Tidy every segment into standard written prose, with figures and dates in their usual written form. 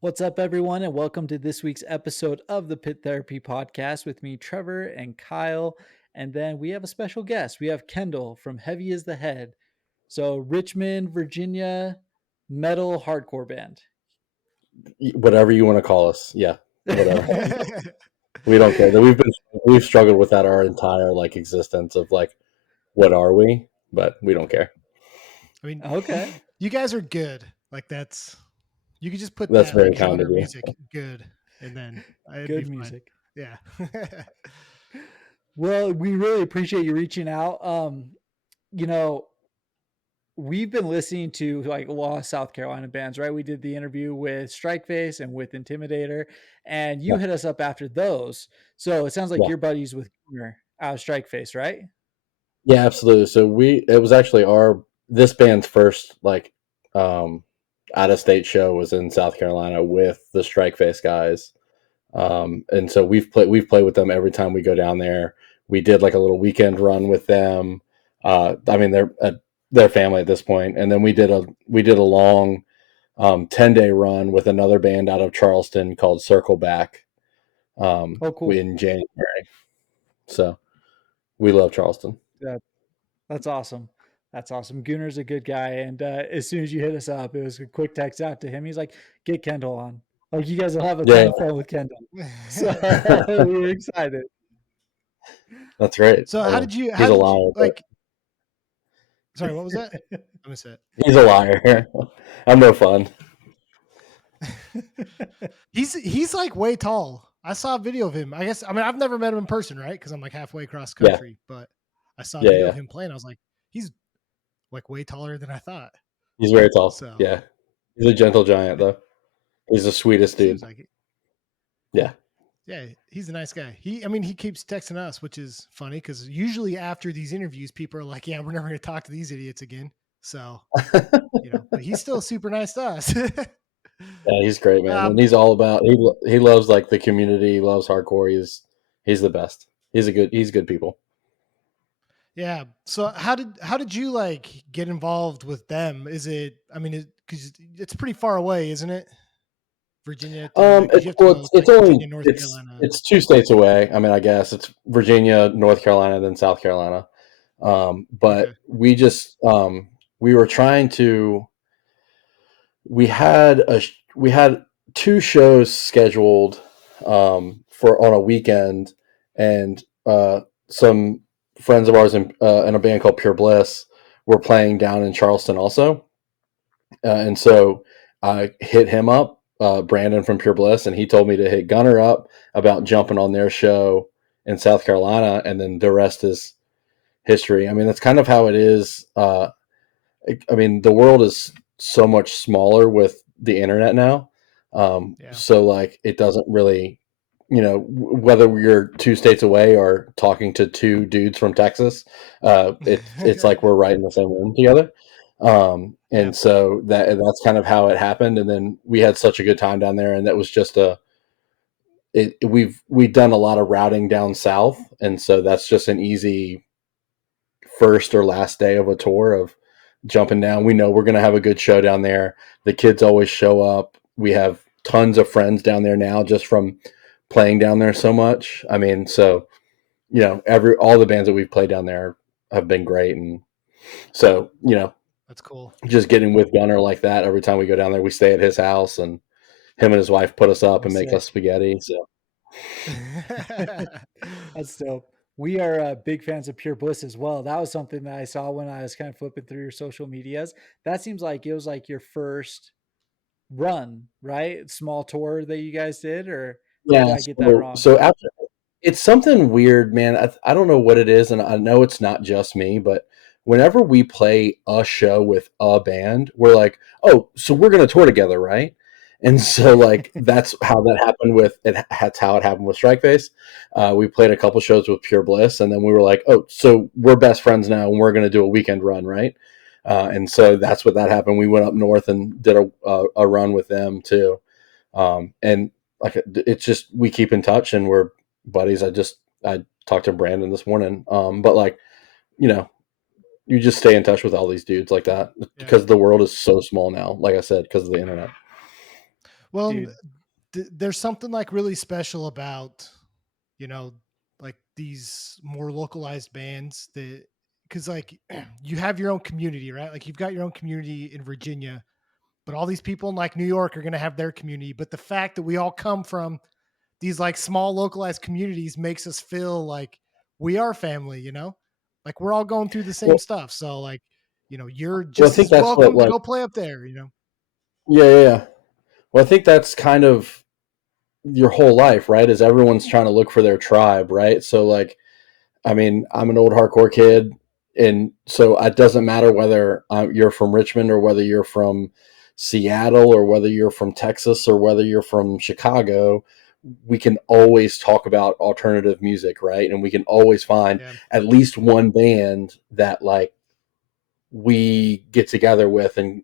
What's up, everyone, and welcome to this week's episode of the Pit Therapy Podcast with me, Trevor, and Kyle. And then we have a special guest. We have Kendall from Heavy is the Head. So, Richmond, Virginia, metal hardcore band. Whatever you want to call us. Yeah, whatever. We don't care. We've struggled with that our entire existence of what are we? But we don't care. I mean, Okay. you guys are good. You could just put That's that very kind genre of you. music good, and then it'd Good be fine. music. Yeah. Well, we really appreciate you reaching out. We've been listening to a lot of South Carolina bands, right? We did the interview with Strikeface and with Intimidator, and you hit us up after those. So it sounds like you're buddies with Gunner out of Strikeface, right? Yeah, absolutely. So it was actually this band's first out of state show was in South Carolina with the Strikeface guys. And so we've played with them every time we go down there. We did like a little weekend run with them. They're family at this point. And then we did a long 10-day run with another band out of Charleston called Circle Back Cool. in January. So we love Charleston. Yeah, that's awesome. That's awesome. Gunner's a good guy. And as soon as you hit us up, it was a quick text out to him. He's like, get Kendall on. Like, you guys will have a ton of fun with Kendall. So we're excited. That's right. So how did you sorry, what was that? I missed it. He's a liar. I'm no fun. He's like way tall. I saw a video of him. I've never met him in person, right? Because I'm like halfway across country, but I saw a video of him playing. I was like, he's like way taller than I thought. He's very tall. So, yeah. He's a gentle giant though. He's the sweetest dude. Yeah. Yeah, he's a nice guy. He keeps texting us, which is funny because usually after these interviews, people are like, yeah, we're never going to talk to these idiots again. So, but he's still super nice to us. Yeah, he's great, man. And he's all about, he loves like the community. He loves hardcore. He's the best. He's good people. Yeah. So how did you like get involved with them? Is it, because it's pretty far away, isn't it? Virginia. It's 2 states away. I mean, I guess it's Virginia, North Carolina, then South Carolina. But we just we were trying to. We had 2 shows scheduled for on a weekend, and some friends of ours in a band called Pure Bliss were playing down in Charleston also, and so I hit him up. Brandon from Pure Bliss, and he told me to hit Gunner up about jumping on their show in South Carolina, and then the rest is history. I mean, that's kind of how it is. The world is so much smaller with the internet now. So like it doesn't really, whether we're 2 states away or talking to 2 dudes from Texas, it's like we're right in the same room together. So that's kind of how it happened. And then we had such a good time down there, and that was just we've done a lot of routing down south. And so that's just an easy first or last day of a tour of jumping down. We know we're going to have a good show down there. The kids always show up. We have tons of friends down there now just from playing down there so much. I mean, so, all the bands that we've played down there have been great. And so, that's cool. Just getting with Gunner like that every time we go down there. We stay at his house, and him and his wife put us up and make us spaghetti. So that's dope. We are big fans of Pure Bliss as well. That was something that I saw when I was kind of flipping through your social medias. That seems like it was like your first run, right? Small tour that you guys did, or did I get that wrong? So after, it's something weird, man. I don't know what it is, and I know it's not just me, but whenever we play a show with a band, we're like, oh, so we're going to tour together, right? And so like, that's how that happened that's how it happened with Strikeface. We played a couple shows with Pure Bliss, and then we were like, oh, so we're best friends now, and we're going to do a weekend run, right? And so that's what that happened. We went up north and did a run with them too. And like, it's just, we keep in touch and we're buddies. I talked to Brandon this morning. But like, you just stay in touch with all these dudes like that because the world is so small now, like I said, because of the internet. Well, dude. there's something like really special about, you know, like these more localized bands that, because like you have your own community, right? Like you've got your own community in Virginia, but all these people in like New York are going to have their community. But the fact that we all come from these like small localized communities makes us feel like we are family, you know, like we're all going through the same Well, stuff. So like, you know, you're well, I just think as that's what welcome to like go play up there, you know? yeah. Well, I think that's kind of your whole life, right? Is everyone's trying to look for their tribe, right? So like, I mean, I'm an old hardcore kid, and so it doesn't matter whether you're from Richmond or whether you're from Seattle or whether you're from Texas or whether you're from Chicago. We can always talk about alternative music, right? And we can always find Yeah. at least one band that like we get together with and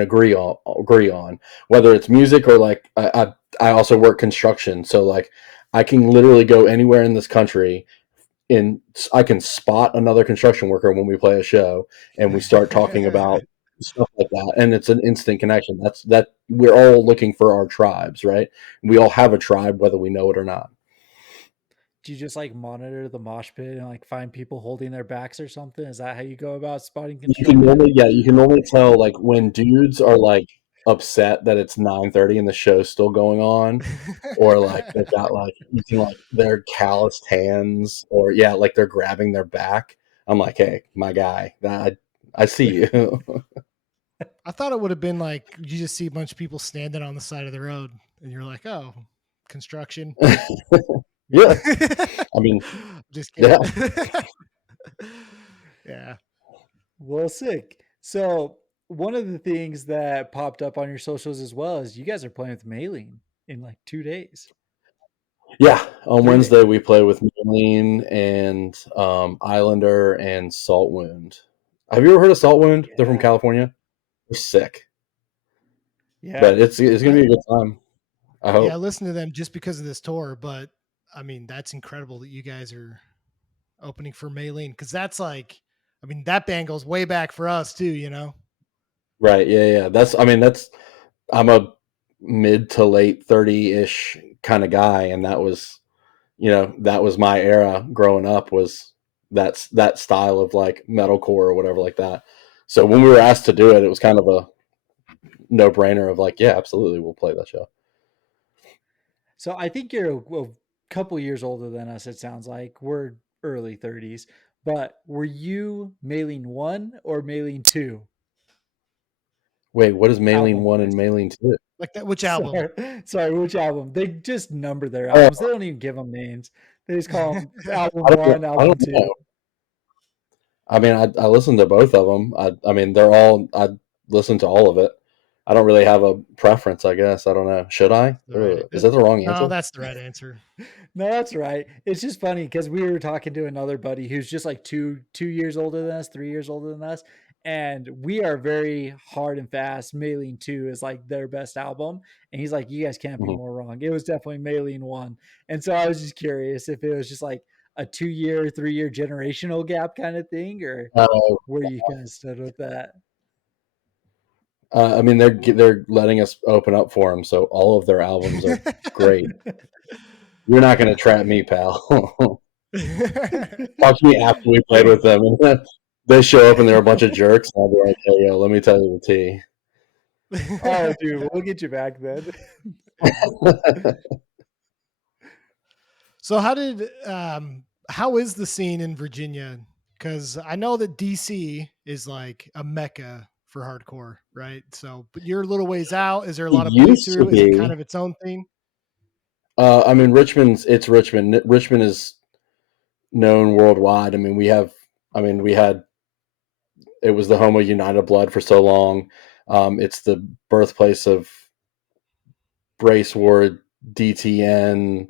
agree on whether it's music or like I also work construction, so like I can literally go anywhere in this country and I can spot another construction worker when we play a show and we start talking about stuff like that, and it's an instant connection. That we're all looking for our tribes, right? We all have a tribe whether we know it or not. Do you just like monitor the mosh pit and like find people holding their backs or something? Is that how you go about spotting construction? You can normally tell like when dudes are like upset that it's 9:30 and the show's still going on, or like they've got like you can like their calloused hands, or yeah, like they're grabbing their back. I'm like, hey, my guy, I see you. I thought it would have been like you just see a bunch of people standing on the side of the road and you're like, oh, construction. Yeah, I mean, Just yeah, kidding. Yeah. Well, sick. So one of the things that popped up on your socials as well is you guys are playing with Maylene in like 2 days, yeah. On 3 days. Wednesday we play with Marlene and Islander and Salt Wound. Have you ever heard of Salt Wound? They're from Yeah. California. They're sick, Yeah. but it's gonna I, be a good time. I yeah, I hope. listened to them just because of this tour, but I mean, that's incredible that you guys are opening for Maylene because that's like, I mean, that band goes way back for us too, you know? Right. Yeah. Yeah. I mean, I'm a mid to late 30-ish kind of guy. And that was my era growing up, was that style of like metalcore or whatever like that. So when we were asked to do it, it was kind of a no brainer of like, yeah, absolutely. We'll play that show. So I think you're a couple years older than us, it sounds like. We're early 30s. But were you Maylene 1 or Maylene 2 Wait, what is Maylene album 1 and wise? Maylene 2? Like that, which album? Sorry, which album? They just number their Oh, albums. They don't even give them names. They just call them album I don't, 1, I album don't 2. know. I mean, I listened to both of them. I mean, I listened to all of it. I don't really have a preference, I guess. I don't know. Should I? The right, Is that the wrong no, answer? that's the right answer. No, that's right. It's just funny because we were talking to another buddy who's just like 2 years older than us, 3 years older than us, and we are very hard and fast. Maylene 2 is like their best album, and he's like, "You guys can't be Mhm. more wrong." It was definitely Maylene 1, and so I was just curious if it was just like a 2 year, 3 year generational gap kind of thing, or Uh, where you kind of stood with that. I mean, they're letting us open up for them, so all of their albums are great. You're not going to trap me, pal. Talk to me after we played with them, and they show up and they're a bunch of jerks. And I'll be like, "Hey, yo, let me tell you the tea." Oh, dude, we'll get you back then. So how is the scene in Virginia? Because I know that DC is like a mecca for hardcore, right? So, but you're a little ways out. Is there a It lot of bleed used to through? Is it kind be. of its own thing? I mean, it's Richmond. Richmond is known worldwide. I mean, we had it was the home of United Blood for so long. It's the birthplace of Brace Ward, DTN,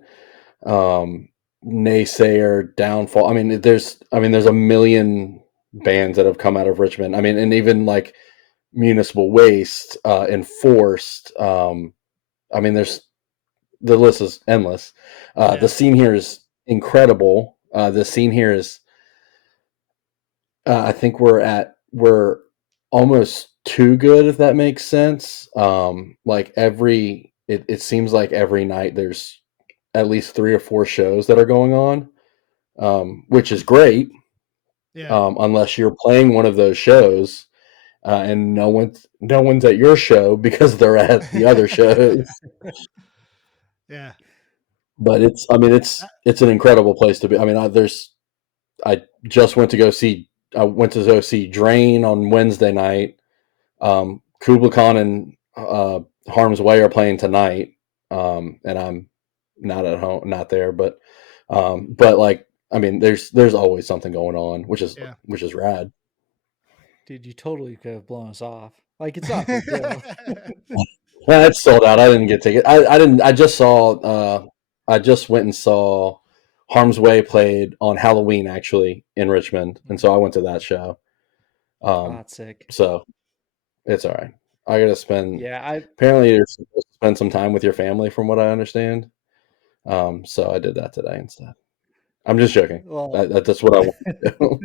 um, Naysayer, Downfall. There's a million bands that have come out of Richmond. I mean, and even like Municipal Waste, Enforced. I mean, there's the list is endless. The Yeah. scene here is incredible. The scene here is, I think we're almost too good, if that makes sense. Like it seems like every night there's at least 3 or 4 shows that are going on, which is great. Yeah. Unless you're playing one of those shows, and no one's at your show because they're at the other shows. Yeah. But it's an incredible place to be. I mean, I just went to go see Drain on Wednesday night. Kubla Khan and Harm's Way are playing tonight, and I'm not at home, not there, but like, I mean, there's always something going on, which is rad. Dude, you totally could have blown us off. Like, it's not a big deal. Well, it's sold out. I didn't get tickets. I didn't. I just saw. I just went and saw Harm's Way played on Halloween, actually, in Richmond, and so I went to that show. That's sick. So it's all right. I got to spend. Yeah, Apparently, you're supposed to spend some time with your family, from what I understand. So I did that today instead. I'm just joking. well, That's what I want to do.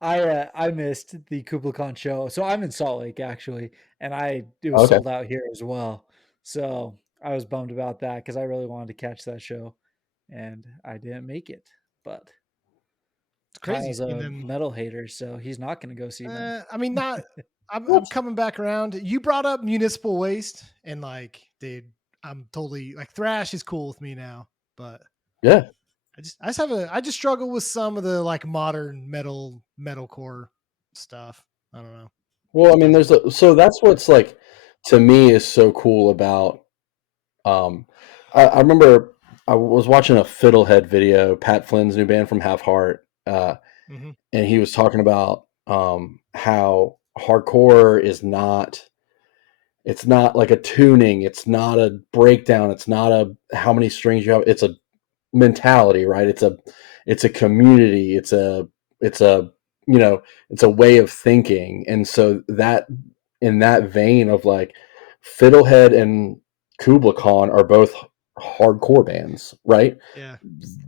I missed the Kubla Khan show, so I'm in Salt Lake actually, and it was Okay. sold out here as well. So I was bummed about that because I really wanted to catch that show, and I didn't make it. But It's crazy. Kyle's a metal hater, so he's not going to go see them. I mean, not. I'm coming back around. You brought up Municipal Waste, and like, dude, I'm totally like, thrash is cool with me now, but Yeah. I just struggle with some of the like modern metalcore stuff. I don't know. Well, I mean, so that's what's like, to me, is so cool about. I remember I was watching a Fiddlehead video, Pat Flynn's new band from Half Heart, Mm-hmm. and he was talking about how hardcore is not. It's not like a tuning. It's not a breakdown. It's not a how many strings you have. It's a mentality, right? It's a community. It's a it's a way of thinking. And so that, in that vein of like, Fiddlehead and Kubla Khan are both hardcore bands, right? Yeah.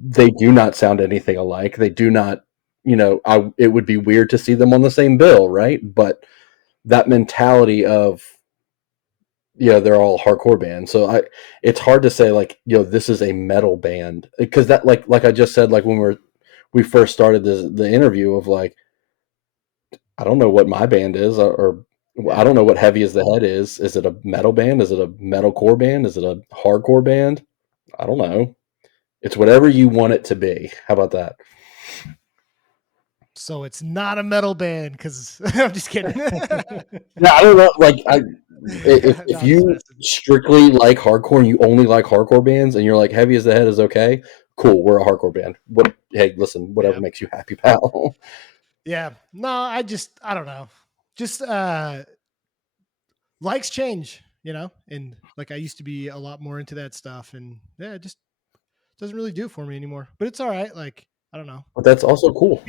They do not sound anything alike. They do not, it would be weird to see them on the same bill, right? But that mentality of, they're all hardcore bands. So it's hard to say like, this is a metal band, because that, like I just said, like when we first started the interview, of like, I don't know what my band is, or I don't know what Heavy as the Head is. Is it a metal band? Is it a metalcore band? Is it a hardcore band? I don't know. It's whatever you want it to be. How about that? So it's not a metal band, because I'm just kidding. Yeah, I don't know. Like, if you strictly like hardcore and you only like hardcore bands, and you're like, Heavy as the Head is okay, cool, we're a hardcore band. Hey, listen, whatever makes you happy, pal. Yeah. No, I don't know. Just likes change, and like, I used to be a lot more into that stuff, and yeah, it just doesn't really do it for me anymore. But it's all right. Like, I don't know. But that's also cool.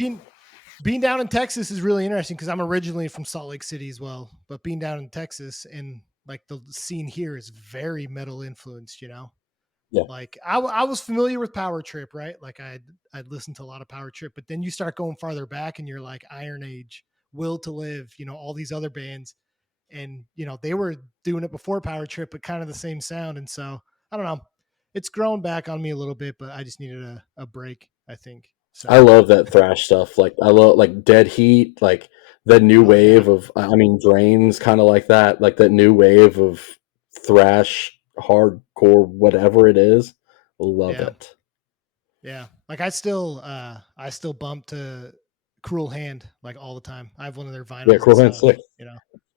Being down in Texas is really interesting, because I'm originally from Salt Lake City as well. But being down in Texas, and like, the scene here is very metal influenced, Yeah. Like, I was familiar with Power Trip, right? Like, I'd listened to a lot of Power Trip, but then you start going farther back, and you're like Iron Age, Will to Live, all these other bands. And, they were doing it before Power Trip, but kind of the same sound. And so, I don't know. It's grown back on me a little bit, but I just needed a break, I think. So I love that thrash stuff. Like, I love, like, Dead Heat, like that new wave of, I mean, Drain's kind of like that new wave of thrash, hardcore, whatever it is. Love it. Yeah. Like, I still bump to Cruel Hand like all the time. I have one of their vinyls. Yeah, Cruel Hand's sick.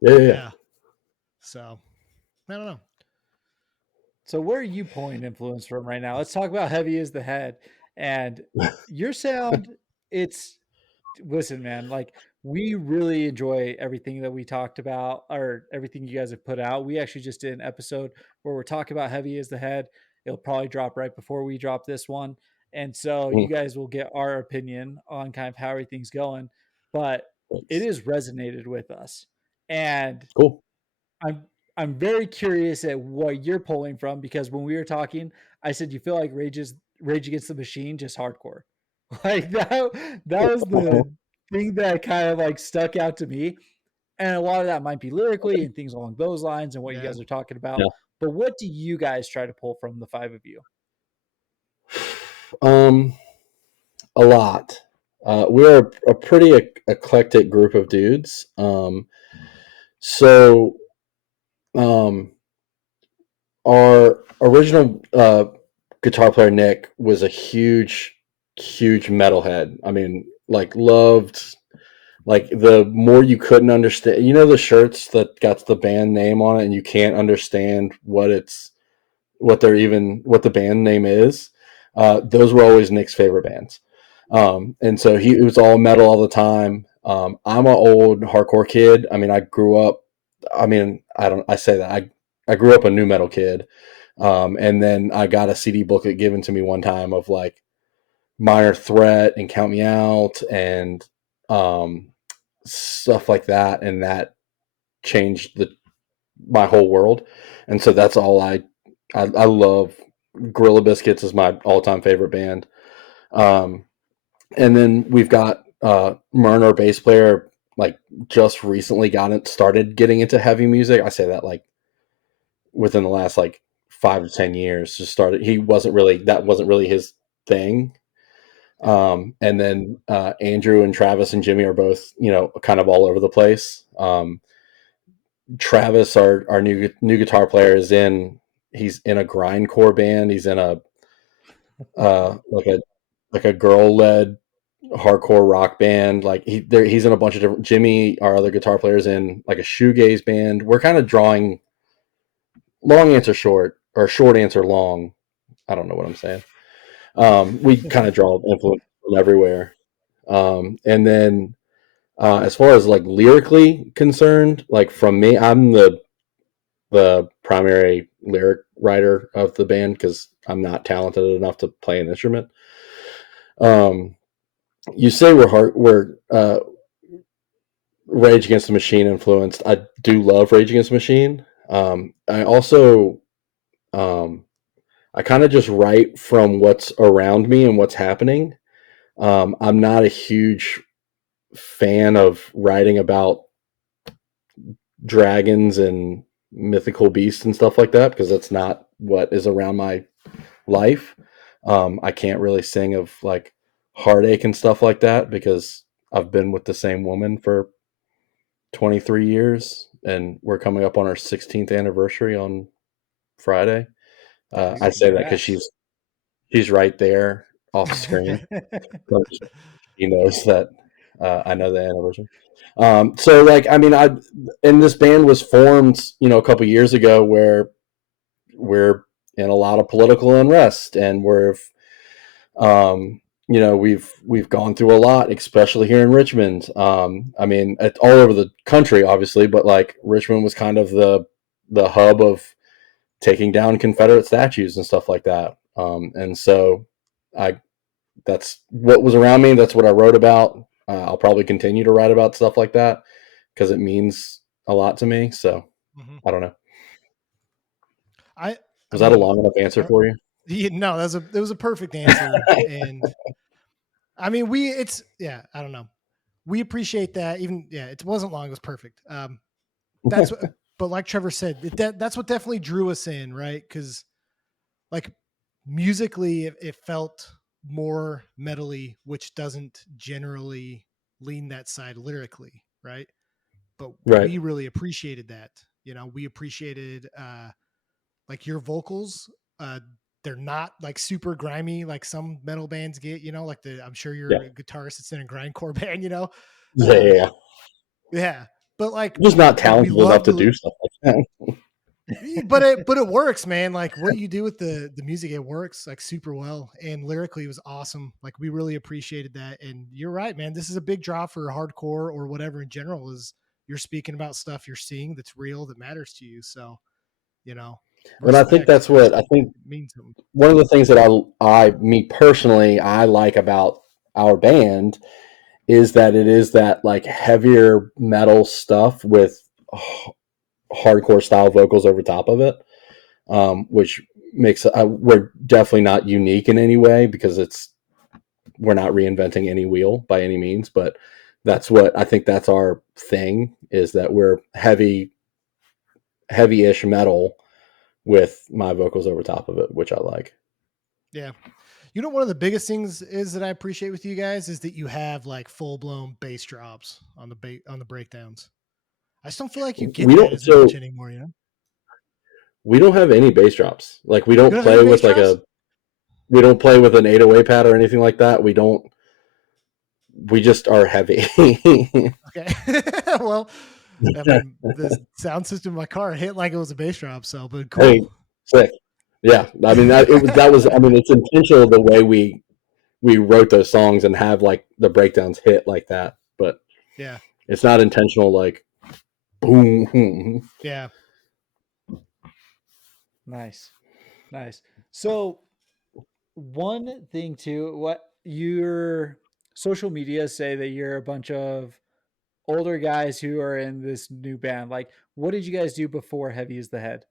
Yeah. So I don't know. So where are you pulling influence from right now? Let's talk about Heavy as the Head. And your sound, listen, man, like, we really enjoy everything that we talked about, or everything you guys have put out. We actually just did an episode where we're talking about Heavy as the Head. It'll probably drop right before we drop this one. And so you guys will get our opinion on kind of how everything's going. But it has resonated with us. And cool. I'm very curious at what you're pulling from, because when we were talking, I said you feel like Rage Against the Machine, just hardcore. Like, that was the thing that kind of like stuck out to me. And a lot of that might be lyrically and things along those lines and what you Yeah. guys are talking about. Yeah. But what do you guys try to pull from the five of you? A lot. We're a pretty eclectic group of dudes. So our original guitar player Nick was a huge metalhead. I mean, like loved like the more you couldn't understand. You know the shirts that got the band name on it, and you can't understand what the band name is. Those were always Nick's favorite bands. And so it was all metal all the time. I'm an old hardcore kid. I mean, I grew up. I mean, I say that I grew up a new metal kid. And then I got a CD booklet given to me one time of like Minor Threat and Count Me Out and stuff like that, and that changed my whole world. And so that's all I love. Gorilla Biscuits is my all-time favorite band. And then we've got Mern, our bass player, like just recently started getting into heavy music. I say that like within the last like 5 to 10 years. Just started. That wasn't really his thing. And then Andrew and Travis and Jimmy are both, kind of all over the place. Travis, our new guitar player, he's in a grindcore band. He's in a like a girl led hardcore rock band. Like he's in a bunch of different. Jimmy, our other guitar player, is in like a shoegaze band. We're kind of drawing long answer short or short answer long. I don't know what I'm saying. We kind of draw influence from everywhere. And then as far as like lyrically concerned, like from me, I'm the primary lyric writer of the band because I'm not talented enough to play an instrument. You say we're Rage Against the Machine influenced. I do love Rage Against the Machine. I also I kind of just write from what's around me and what's happening. I'm not a huge fan of writing about dragons and mythical beasts and stuff like that because that's not what is around my life. I can't really sing of like heartache and stuff like that because I've been with the same woman for 23 years and we're coming up on our 16th anniversary on Friday. I say that because she's right there off screen. So she knows that I know the anniversary. So like, I mean, and this band was formed, a couple years ago where we're in a lot of political unrest and we've gone through a lot, especially here in Richmond. I mean, it's all over the country, obviously, but like Richmond was kind of the hub of taking down Confederate statues and stuff like that. And so that's what was around me. That's what I wrote about. I'll probably continue to write about stuff like that because it means a lot to me. So I don't know. Was that a long enough answer for you? No, that was a perfect answer. And I mean, I don't know. We appreciate that. Even, it wasn't long. It was perfect. But like Trevor said, that's what definitely drew us in, right? Because like musically, it felt more metally, which doesn't generally lean that side lyrically, right? But Right. we really appreciated that. We appreciated like your vocals. They're not like super grimy like some metal bands get. Like I'm sure you're a guitarist that's in a grindcore band. Yeah. Yeah, but like I'm just not we talented enough love to do stuff like that. but it works, man. Like what you do with the music, it works like super well, and lyrically it was awesome. Like we really appreciated that. And you're right, man. This is a big draw for hardcore or whatever in general. Is you're speaking about stuff you're seeing that's real that matters to you. So And I think that's what I think means something. One of the things that me personally, I like about our band is that it is that like heavier metal stuff with hardcore style vocals over top of it, which makes we're definitely not unique in any way because we're not reinventing any wheel by any means, but that's what I think that's our thing, is that we're heavy-ish metal with my vocals over top of it, which I like. Yeah. You know, one of the biggest things is that I appreciate with you guys is that you have like full blown bass drops on the breakdowns. I just don't feel like you get We that don't as so much anymore. You know, we don't have any bass drops. Like we you don't don't have any play bass with drops. we don't play with an 808 pad or anything like that. We just are heavy. Okay. Well, I mean, the sound system in my car hit like it was a bass drop. So, but Hey, cool. sick. Yeah, I mean that was. I mean, it's intentional the way we wrote those songs and have like the breakdowns hit like that, but Yeah. it's not intentional. Like boom. Yeah. Nice. So one thing too, what your social media say that you're a bunch of older guys who are in this new band. Like, what did you guys do before Heavy is the Head?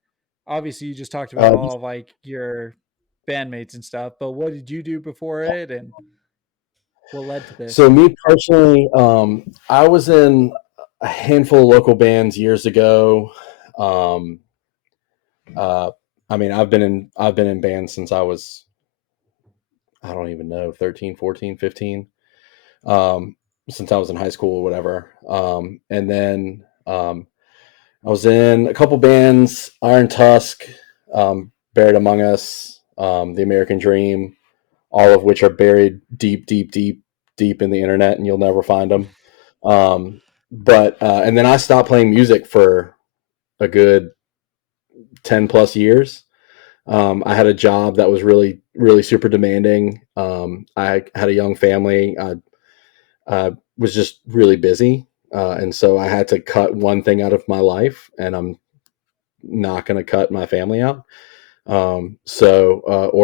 Obviously, you just talked about Uh, all of like your bandmates and stuff, but what did you do before it, and what led to so this? me personally, I was in a handful of local bands years ago. Um, I mean, I've been in bands since I was, I don't even know, 13, 14, 15. Since I was in high school or whatever. And then I was in a couple bands, Iron Tusk, Buried Among Us, The American Dream, all of which are buried deep in the internet, and you'll never find them. But and then I stopped playing music for a good 10 plus years. I had a job that was really super demanding. I had a young family. I was just really busy. And so I had to cut one thing out of my life, and I'm not going to cut my family out. Or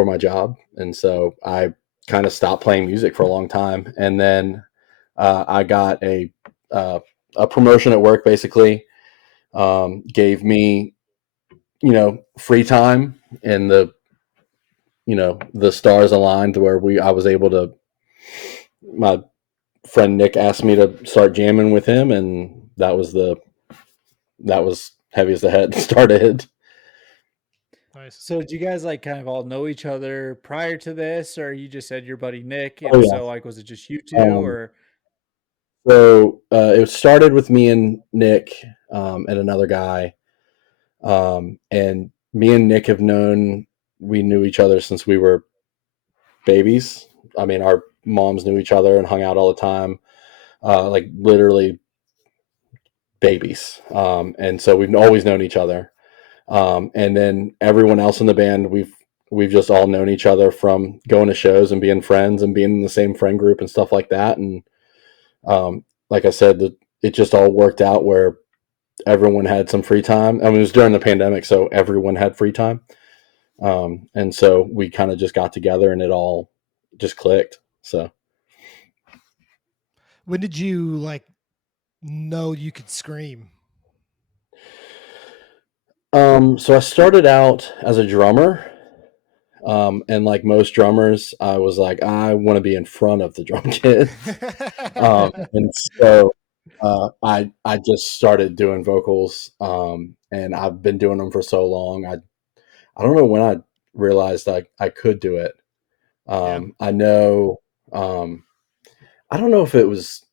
my job. And so I kind of stopped playing music for a long time. And then I got a promotion at work, basically, gave me, free time, and the stars aligned to where I was able to, my friend Nick asked me to start jamming with him, and that was Heavy as the Head started. Nice. So did you guys like kind of all know each other prior to this, or you just said your buddy Nick, Oh and yeah. so like was it just you two, or So it started with me and Nick, and another guy, and me and Nick we knew each other since we were babies. I mean, our moms knew each other and hung out all the time, like literally babies. And so we've always known each other. And then everyone else in the band, we've just all known each other from going to shows and being friends and being in the same friend group and stuff like that. And like I said, it just all worked out where everyone had some free time. I mean, it was during the pandemic, so everyone had free time. And so we kind of just got together and it all just clicked. So When did you like know you could scream? so I started out as a drummer. And like most drummers, I was like, I want to be in front of the drum kit. And so I just started doing vocals, and I've been doing them for so long. I don't know when I realized I could do it. Yeah. I know, I don't know if it was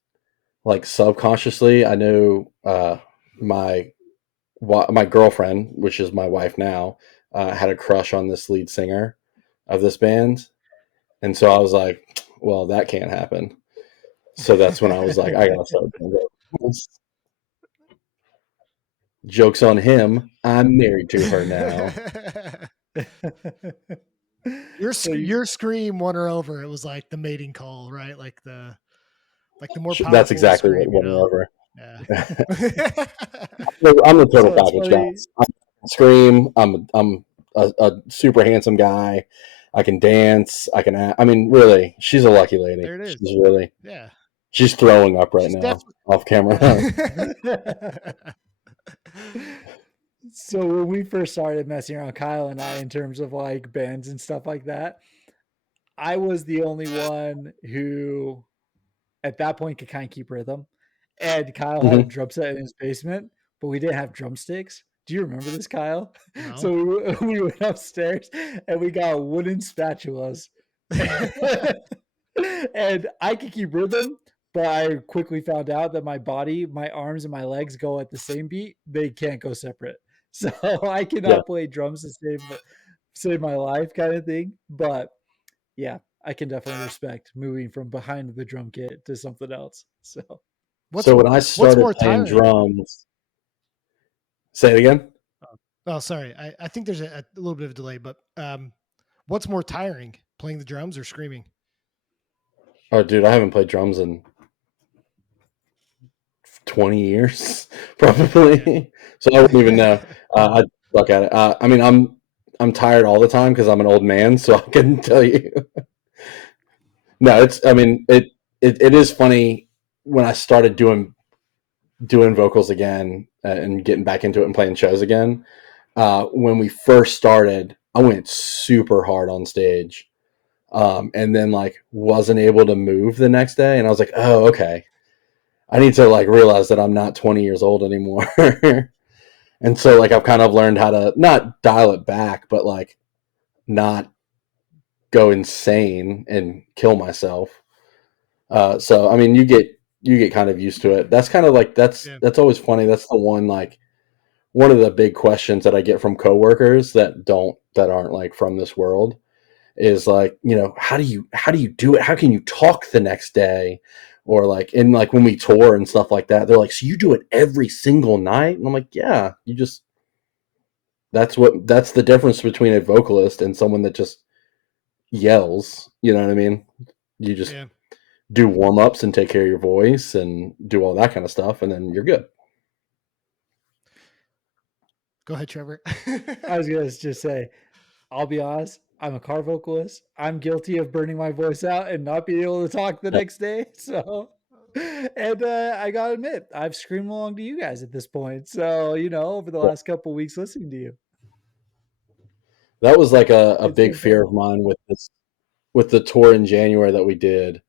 like subconsciously. I know my my girlfriend, which is my wife now, had a crush on this lead singer of this band, and so I was like, well, that can't happen. So that's when I was like, I gotta start doing vocals. Joke's on him. I'm married to her now. so you, Your scream won her over. It was like the mating call, right? Like the more That's powerful the exactly what scream, you won her know. over. Yeah. I'm the total so it's package, funny. guys. I can scream. I'm a super handsome guy. I can dance. I mean, really, she's a lucky lady. There it is. Yeah. She's throwing up right She's now definitely off camera. So when we first started messing around, Kyle and I, in terms of like bands and stuff like that, I was the only one who at that point could kind of keep rhythm. And Kyle had a Mm-hmm. drum set in his basement, but we didn't have drumsticks. Do you remember this, Kyle? No. So we went upstairs and we got wooden spatulas. And I could keep rhythm, but I quickly found out that my body, my arms, and my legs go at the same beat. They can't go separate. So I Yeah. cannot play drums to save my life, kind of thing. But yeah, I can definitely respect moving from behind the drum kit to something else. So What's So when I what's started more playing tiring? drums, say it again. Oh, sorry. I think there's a little bit of a delay, but what's more tiring, playing the drums or screaming? Oh, dude, I haven't played drums in 20 years, probably. Yeah. So I wouldn't even know. I suck at it. I mean, I'm tired all the time because I'm an old man, so I couldn't tell you. No, it's. I mean, it is funny when I started doing vocals again and getting back into it and playing shows again. When we first started, I went super hard on stage, and then like wasn't able to move the next day, and I was like, oh, okay. I need to like realize that I'm not 20 years old anymore. And so like I've kind of learned how to not dial it back, but like not go insane and kill myself. So I mean you get kind of used to it. That's kind of like Yeah. that's always funny. That's the one of the big questions that I get from coworkers that aren't like from this world is like, you know, how do you do it? How can you talk the next day? Or like in like when we tour and stuff like that, they're like, so you do it every single night? And I'm like, yeah, that's the difference between a vocalist and someone that just yells. You know what I mean? You just Yeah. do warm ups and take care of your voice and do all that kind of stuff, and then you're good. Go ahead, Trevor. I was gonna just say, I'll be honest, I'm a car vocalist. I'm guilty of burning my voice out and not being able to talk the next day. So, and I gotta admit, I've screamed along to you guys at this point. So, over the last couple weeks listening to you, That was like a it's big been fear fun. of mine with the tour in January that we did.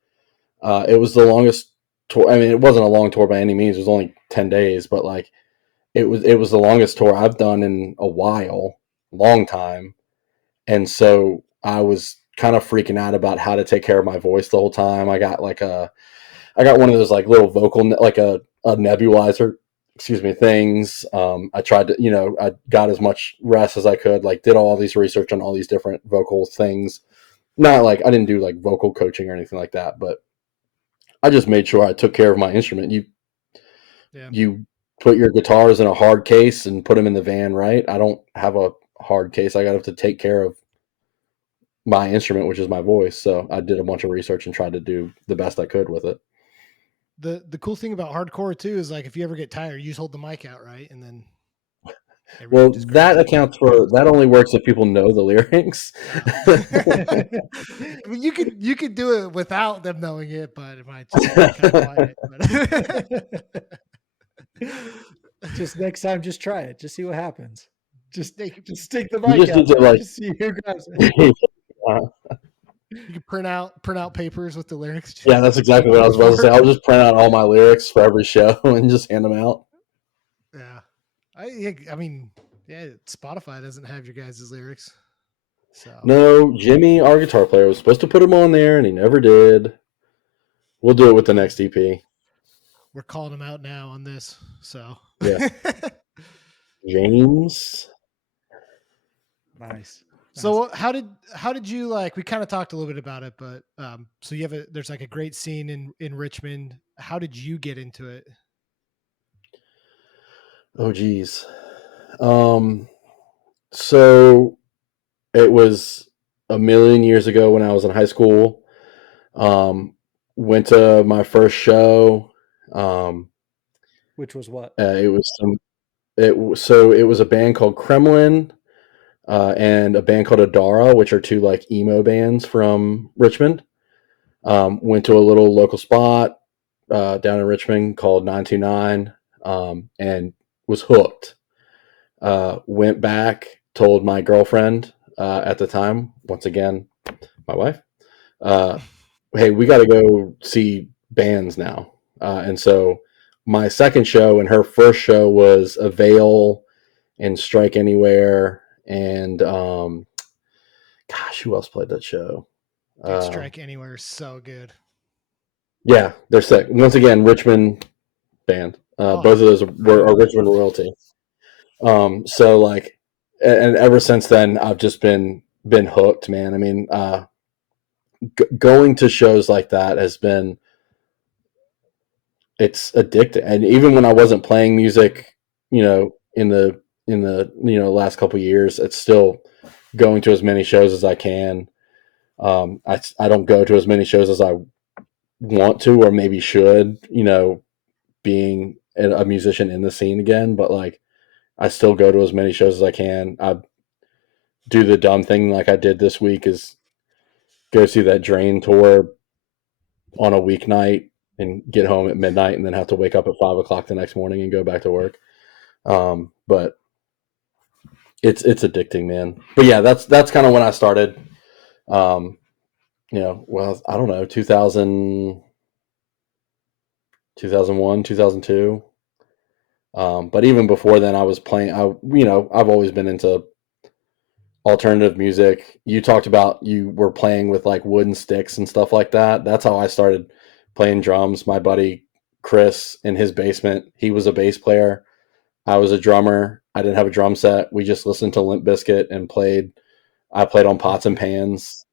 It was the longest tour. I mean, it wasn't a long tour by any means. It was only 10 days, but like it was the longest tour I've done in a while, long time. And so I was kind of freaking out about how to take care of my voice the whole time. I got one of those like little like a nebulizer, excuse me, things. I tried to, I got as much rest as I could, like did all these research on all these different vocal things. Not like I didn't do like vocal coaching or anything like that, but I just made sure I took care of my instrument. Yeah. You put your guitars in a hard case and put them in the van, right? I don't have a hard case. I got to take care of my instrument, which is my voice. So I did a bunch of research and tried to do the best I could with it. The cool thing about hardcore too is like if you ever get tired, you just hold the mic out, right? And then everything Well, just grabs that it. accounts for that only works if people know the lyrics. I mean, you could do it without them knowing it, but it might just be kind of quiet. Just next time, just try it. Just see what happens. Just stick the You mic just need out to there. like Just see who grabs it. You can print out papers with the lyrics. Yeah, that's exactly what I was about to say. I'll just print out all my lyrics for every show and just hand them out. Yeah, I mean, yeah, Spotify doesn't have your guys' lyrics. So No, Jimmy, our guitar player, was supposed to put them on there, and he never did. We'll do it with the next EP. We're calling them out now on this. So Yeah, James. Nice. So how did you like? We kind of talked a little bit about it, but so there's like a great scene in Richmond. How did you get into it? Oh, geez. So it was a million years ago when I was in high school. Went to my first show. Which was what? It was it was a band called Kremlin and a band called Adara, which are two like emo bands from Richmond. Went to a little local spot down in Richmond called 929 and was hooked. Went back, told my girlfriend at the time, once again, my wife, hey, we got to go see bands now. And so my second show and her first show was Avail and Strike Anywhere. And gosh, who else played that show? Dude, Strike Anywhere is so good. Yeah, they're sick. Once again, Richmond band. Both of those are Richmond royalty. So like, and ever since then, I've just been hooked, man. I mean, going to shows like that has been, it's addicting. And even when I wasn't playing music, you know, in the last couple of years, it's still going to as many shows as I can. I don't go to as many shows as I want to or maybe should, you know, being a musician in the scene again, but like I still go to as many shows as I can. I do the dumb thing like I did this week is go see that Drain tour on a weeknight and get home at midnight and then have to wake up at 5 o'clock the next morning and go back to work. But it's addicting, man. But yeah, that's kind of when I started. You know, well, I don't know, 2000, 2001, 2002. But even before then, I was playing. I've always been into alternative music. You talked about you were playing with like wooden sticks and stuff like that. That's how I started playing drums. My buddy Chris in his basement, he was a bass player. I was a drummer. I didn't have a drum set. We just listened to Limp Bizkit and played. I played on pots and pans,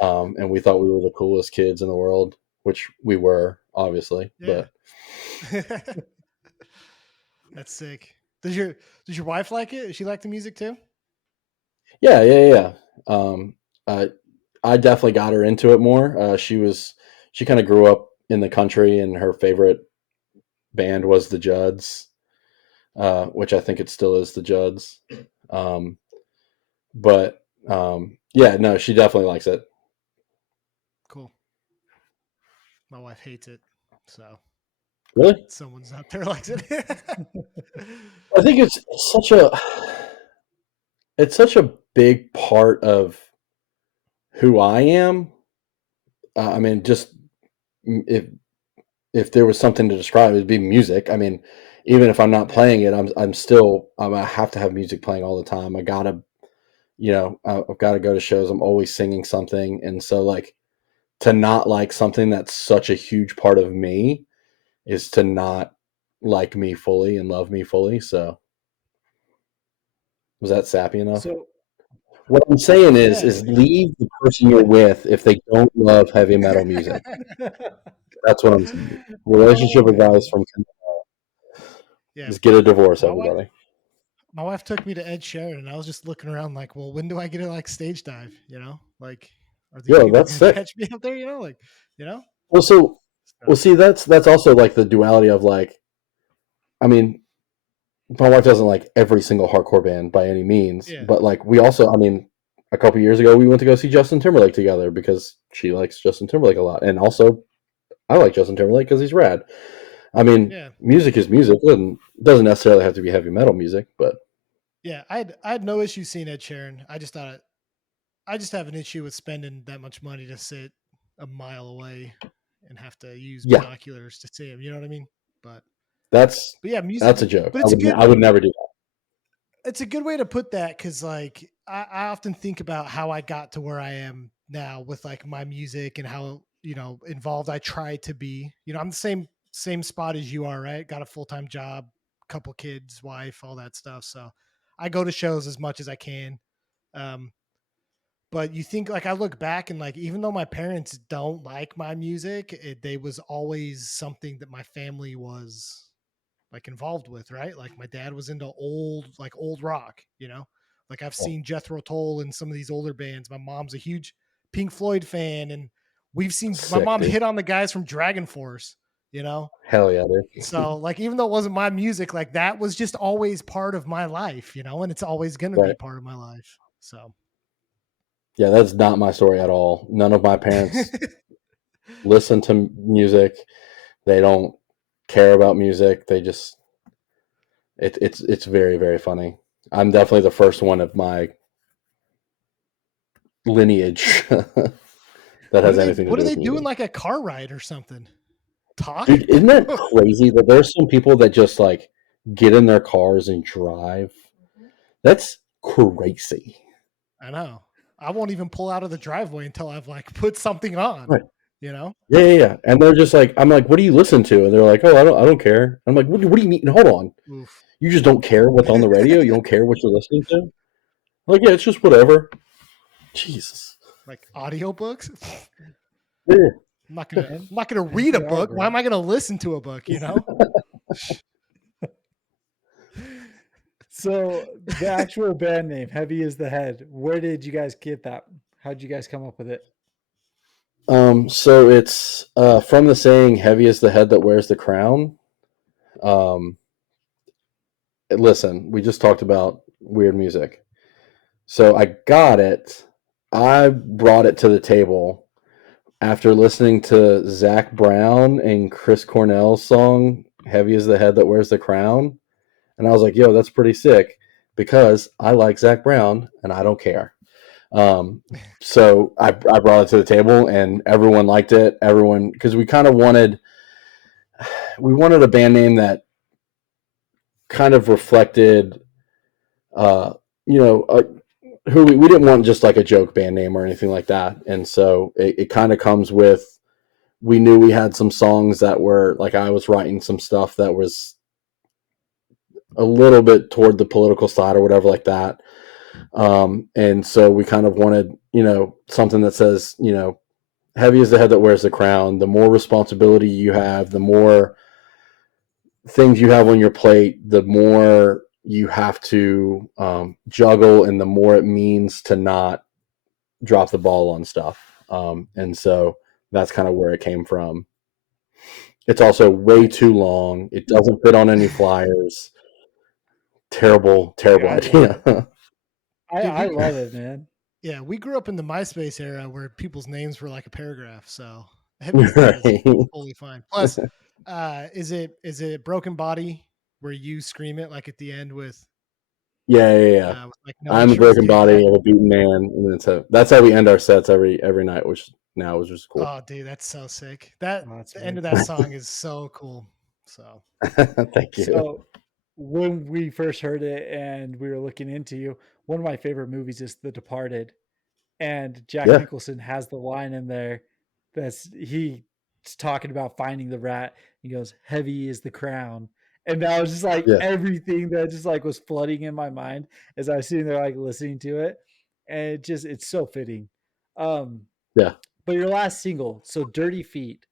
and we thought we were the coolest kids in the world, which we were, obviously. Yeah. But that's sick. Does your wife like it? Does she like the music too? Yeah. I definitely got her into it more. She kind of grew up in the country, and her favorite band was the Judds, which I think it still is the Judds. Yeah, no, she definitely likes it. Cool. My wife hates it, so really someone's out there likes it. I think it's such a big part of who I am. I mean, just if there was something to describe, it'd be music. I mean, even if I'm not playing it, I have to have music playing all the time. I gotta, I've got to go to shows. I'm always singing something, and so like to not like something that's such a huge part of me is to not like me fully and love me fully. So was that sappy enough? So what I'm saying is leave the person you're with if they don't love heavy metal music. That's what I'm saying. Relationship advice from Kendal Hall. Yeah, just get a divorce, everybody. My wife took me to Ed Sheeran, and I was just looking around like, well, when do I get to like stage dive? You know, like, are these people gonna catch me up there? You know, like, you know. Well, see, that's also like the duality of like, I mean, my wife doesn't like every single hardcore band by any means, but like we also, I mean, a couple years ago we went to go see Justin Timberlake together because she likes Justin Timberlake a lot, and also I like Justin Timberlake because he's rad. I mean, music is music. It doesn't necessarily have to be heavy metal music, but yeah, I had no issue seeing Ed Sheeran. I just have an issue with spending that much money to sit a mile away and have to use binoculars to see him. You know what I mean? But music. That's a joke. But I would never do that. It's a good way to put that because, like, I often think about how I got to where I am now with like my music and how involved I try to be. You know, I'm the same spot as you are, right? Got a full-time job, couple kids, wife, all that stuff. So I go to shows as much as I can. But you think, like, I look back and like, even though my parents don't like my music, they was always something that my family was like involved with, right? Like my dad was into old rock, you know, like I've seen Jethro Tull and some of these older bands. My mom's a huge Pink Floyd fan, and we've seen my mom hit on the guys from Dragon Force, you know? Hell yeah, dude. So like, even though it wasn't my music, like that was just always part of my life, you know, and it's always going to be part of my life. So. Yeah, that's not my story at all. None of my parents listen to music. They don't care about music. They just it's very, very funny. I'm definitely the first one of my lineage that has anything to do with music. What are they doing, like a car ride or something? talk. Dude, isn't that crazy that there's some people that just like get in their cars and drive? That's crazy. I know. I won't even pull out of the driveway until I've like put something on. Right. You know? Yeah. And they're just like, I'm like, what do you listen to? And they're like, oh, I don't care. I'm like, what do you mean? Hold on. Oof. You just don't care what's on the radio? You don't care what you're listening to? I'm like, yeah, it's just whatever. Jesus. Like audiobooks? Yeah. I'm not gonna read a book. Why am I gonna listen to a book, you know? So the actual band name, Heavy is the Head, where did you guys get that? How did you guys come up with it? So it's from the saying, heavy is the head that wears the crown. Listen, we just talked about weird music. So I got it. I brought it to the table after listening to Zach Brown and Chris Cornell's song, Heavy is the Head That Wears the Crown. And I was like, yo, that's pretty sick because I like Zach Brown and I don't care. So I brought it to the table and everyone liked it. Because we kind of wanted a band name that kind of reflected, who we didn't want just like a joke band name or anything like that. And so it kind of comes with, we knew we had some songs that were like, I was writing some stuff that was a little bit toward the political side or whatever like that. And so we kind of wanted, something that says, heavy is the head that wears the crown. The more responsibility you have, the more things you have on your plate, the more you have to juggle and the more it means to not drop the ball on stuff. And so that's kind of where it came from. It's also way too long. It doesn't fit on any flyers. Terrible idea. I love it, man. Yeah, we grew up in the MySpace era where people's names were like a paragraph, so Heavy is totally fine. Plus, is it Broken Body where you scream it like at the end with? Yeah. Like, no, I'm the broken body of a beaten man, and that's how we end our sets every night, which now is just cool. Oh, dude, that's so sick. The end of that song is so cool. So, thank you. So, when we first heard it and we were looking into you, one of my favorite movies is The Departed, and Jack Nicholson has the line in there he's talking about finding the rat. He goes, "Heavy is the crown," and that was just like everything that just like was flooding in my mind as I was sitting there like listening to it, and it's so fitting. But your last single, so Dirty Feet,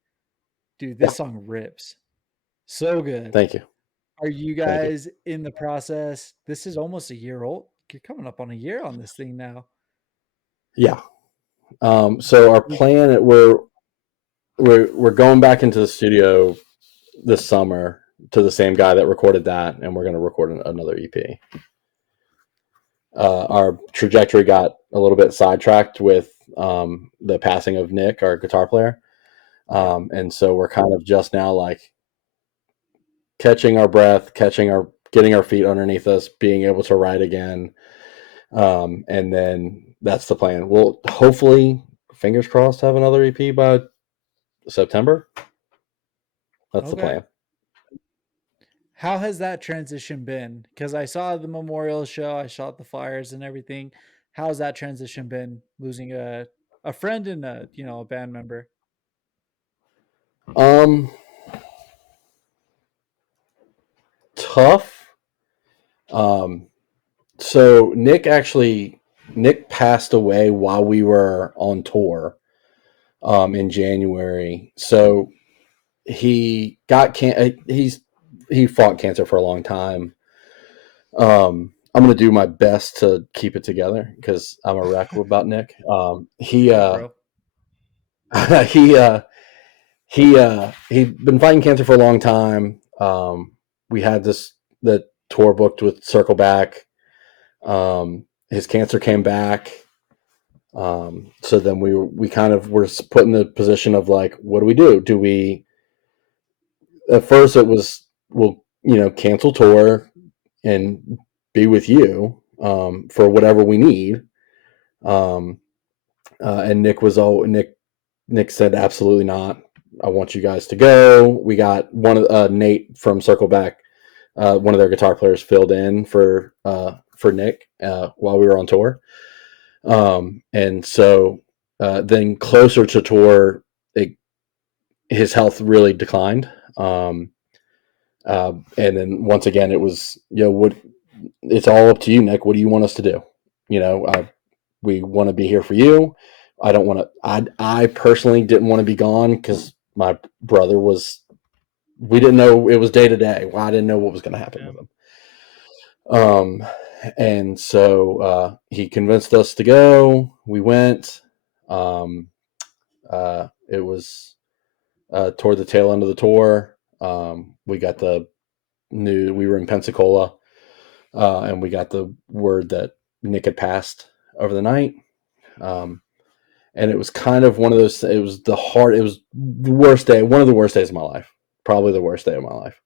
dude, this song rips, so good. Thank you. Are you guys in the process? This is almost a year old. You're coming up on a year on this thing now. Yeah. So our plan, we're going back into the studio this summer to the same guy that recorded that, and we're going to record another EP. Our trajectory got a little bit sidetracked with the passing of Nick, our guitar player. And so we're kind of just now like catching our breath, getting our feet underneath us, being able to write again. And then that's the plan. We'll hopefully, fingers crossed, have another EP by September. That's the plan. How has that transition been? Because I saw the memorial show, I shot the flyers and everything. How's that transition been, losing a friend and a band member? Tough. So Nick passed away while we were on tour in January. So he got he fought cancer for a long time. I'm going to do my best to keep it together because I'm a wreck about Nick. He'd been fighting cancer for a long time. We had the tour booked with Circle Back. His cancer came back. So then we kind of were put in the position of like, what do? Do we, at first it was, we'll, cancel tour and be with you, for whatever we need. And Nick said, absolutely not. I want you guys to go. We got one of Nate from Circleback, one of their guitar players, filled in for Nick while we were on tour. And so then closer to tour, his health really declined. And then once again, it was, it's all up to you, Nick. What do you want us to do? We want to be here for you. I don't want to, I personally didn't want to be gone because my brother we didn't know, it was day to day. Well, I didn't know what was going to happen with him. And so he convinced us to go. We went. It was toward the tail end of the tour. We got we were in Pensacola, and we got the word that Nick had passed over the night. And it was kind of one of those, it was the worst day, one of the worst days of my life, probably the worst day of my life.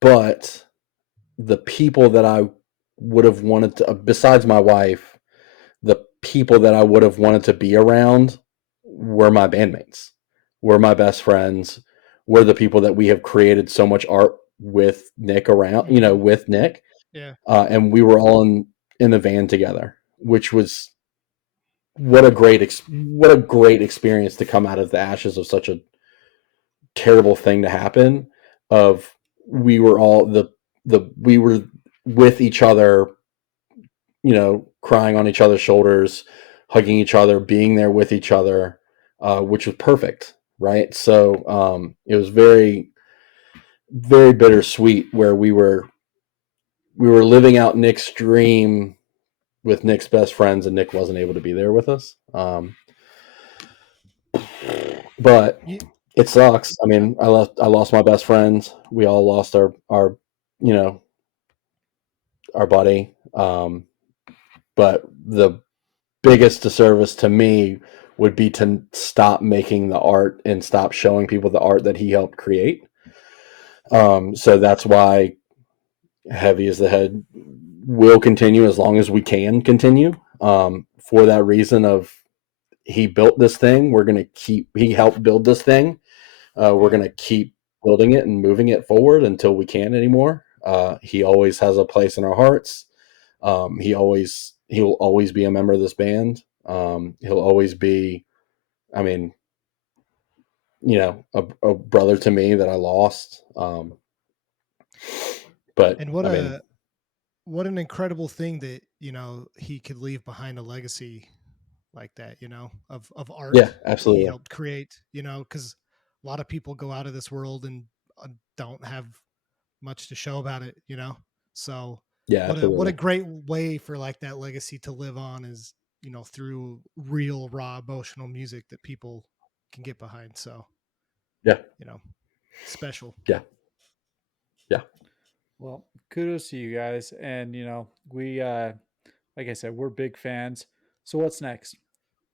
But the people that I would have wanted to, besides my wife, the people that I would have wanted to be around were my bandmates, were my best friends, were the people that we have created so much art with Nick around, with Nick. Yeah. And we were all in the van together, which was what a great experience to come out of the ashes of such a terrible thing to happen. We were all we were with each other, crying on each other's shoulders, hugging each other, being there with each other, which was perfect. Right. So it was very, very bittersweet where we were living out Nick's dream with Nick's best friends, and Nick wasn't able to be there with us. But it sucks. I mean, I lost my best friends. We all lost our buddy. But the biggest disservice to me would be to stop making the art and stop showing people the art that he helped create. So that's why Heavy as the Head will continue as long as we can continue. For that reason of, he built this thing, he helped build this thing. We're going to keep building it and moving it forward until we can't anymore. He always has a place in our hearts. He will always be a member of this band. He'll always be, I mean, a brother to me that I lost. But and what an incredible thing that, he could leave behind a legacy like that, of art. Yeah, absolutely. He helped create, because a lot of people go out of this world and don't have much to show about it, So yeah, what a great way for like that legacy to live on is, through real raw emotional music that people can get behind. So yeah, special. Yeah. Well, kudos to you guys. And, we, like I said, we're big fans. So what's next?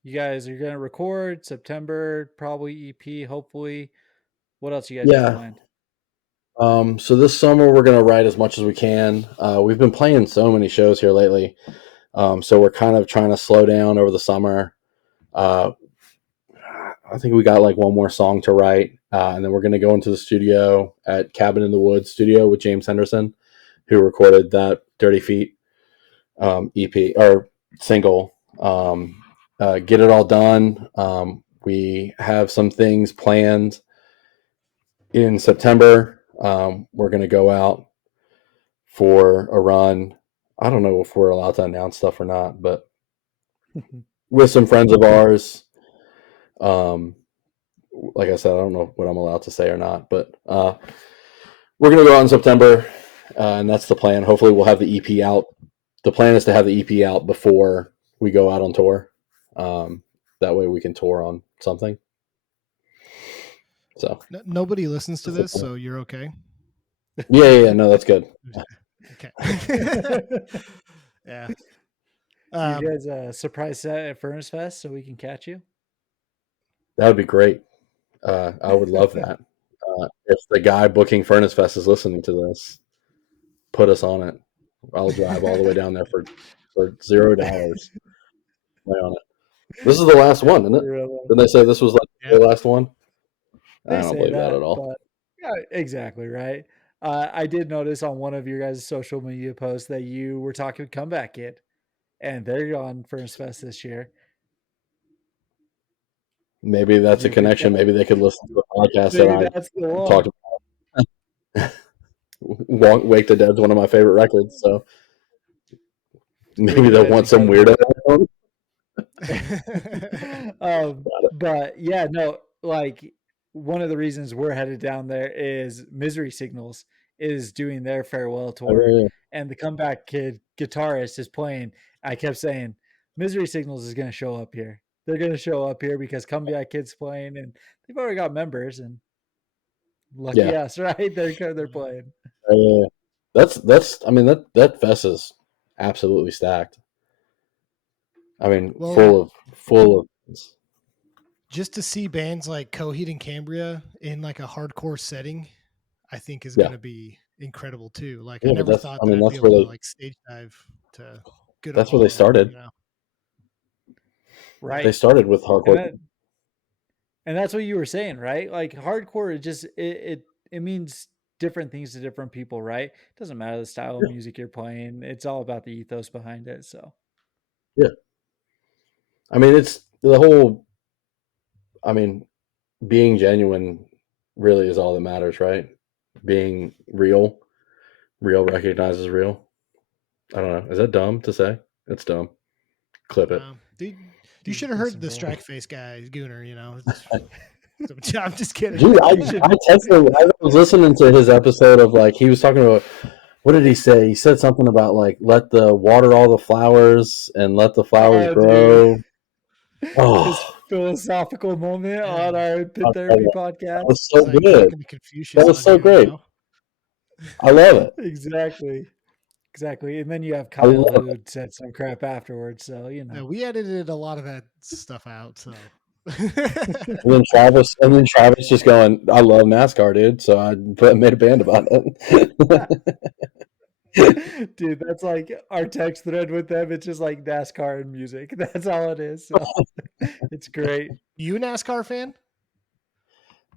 You guys are going to record September, probably EP, hopefully. What else you guys got planned? So this summer we're going to write as much as we can. We've been playing so many shows here lately. So we're kind of trying to slow down over the summer. I think we got like one more song to write. And then we're going to go into the studio at Cabin in the Woods studio with James Henderson, who recorded that Dirty Feet EP or single. Get it all done. We have some things planned in September. We're going to go out for a run. I don't know if we're allowed to announce stuff or not, but with some friends of ours. Like I said, I don't know what I'm allowed to say or not, but we're going to go out in September, and that's the plan. Hopefully we'll have the EP out. The plan is to have the EP out before we go out on tour. That way we can tour on something. So nobody listens to this, so you're okay. Yeah. No, that's good. Okay. Yeah. You guys a surprise set at Furnace Fest so we can catch you? That would be great. I would love that. If the guy booking Furnace Fest is listening to this, put us on it. I'll drive all the way down there for $0. Play on it. This is the last one, isn't it? Really. Didn't they say this was like the last one? I They don't say believe that at all. but yeah, exactly right. I did notice on one of your guys' social media posts that you were talking Comeback Kid, and they're on Furnace Fest this year. Maybe that's a connection. Maybe they could listen to the podcast that I talked about. Wake the Dead's one of my favorite records, so maybe they'll want some weirdo. But yeah, no, like one of the reasons we're headed down there is Misery Signals is doing their farewell tour, and the Comeback Kid guitarist is playing. I kept saying Misery Signals is going to show up here. They're going to show up here because Comeback Kid's playing, and they've already got members. And lucky us, right? They're playing. That's. I mean that fest is absolutely stacked. I mean, full of. Just to see bands like Coheed and Cambria in like a hardcore setting, I think is going to be incredible too. Like I never thought that I'd be able to like stage dive to good. That's where they started. Right. They started with hardcore. And that's what you were saying, right? Like hardcore, it means different things to different people, right? It doesn't matter the style of music you're playing. It's all about the ethos behind it. So yeah. I mean, it's the whole. I mean, being genuine really is all that matters, right? Being real recognizes real. I don't know. Is that dumb to say? It's dumb. Clip it. Dude, you should have heard the Strike Face guy, Gooner, you know. I'm just kidding. Dude, I texted. I was listening to his episode of like he was talking about. What did he say? He said something about like let the water all the flowers and let the flowers grow. Dude. His philosophical moment on our Pit Therapy podcast. That was so good. That was so great. I love it. Exactly. And then you have Kyle who said some crap afterwards. So you know, we edited a lot of that stuff out. So. and then Travis just going, I love NASCAR, dude. So I made a band about it. Dude, that's like our text thread with them. It's just like NASCAR and music. That's all it is. So it's great. You a NASCAR fan?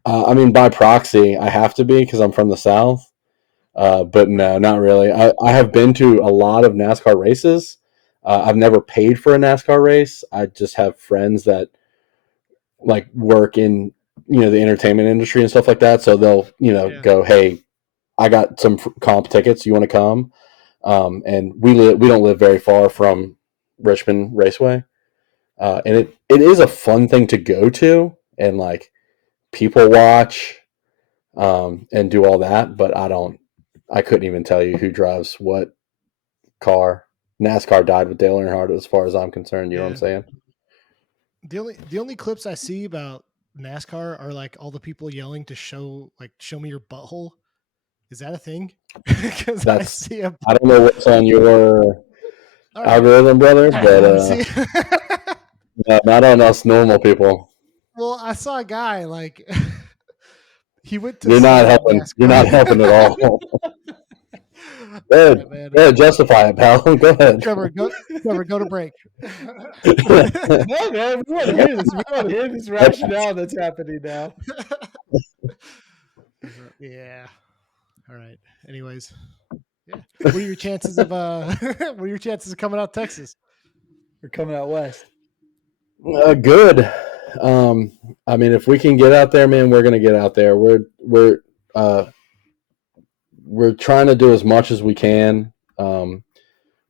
I mean, by proxy, I have to be because I'm from the South. But no, not really. I have been to a lot of NASCAR races. I've never paid for a NASCAR race. I just have friends that like work in the entertainment industry and stuff like that. So they'll go, hey, I got some comp tickets. You want to come? And we don't live very far from Richmond Raceway, and it is a fun thing to go to and like people watch, and do all that. But I couldn't even tell you who drives what car. NASCAR died with Dale Earnhardt, as far as I'm concerned. You know what I'm saying? The only clips I see about NASCAR are like all the people yelling to show me your butthole. Is that a thing? Because I see I don't know what's on your algorithm, brother, but no, not on us normal people. Well, I saw a guy like he went to. You're not helping. You're not helping at all. Yeah, justify it, pal. Go ahead. Trevor, go to break. No, man, we want to hear this. We want to hear this rationale that's happening now. Yeah. All right. Anyways, yeah. What are your chances of coming out Texas? Or coming out west? Good. I mean, if we can get out there, man, we're gonna get out there. We're trying to do as much as we can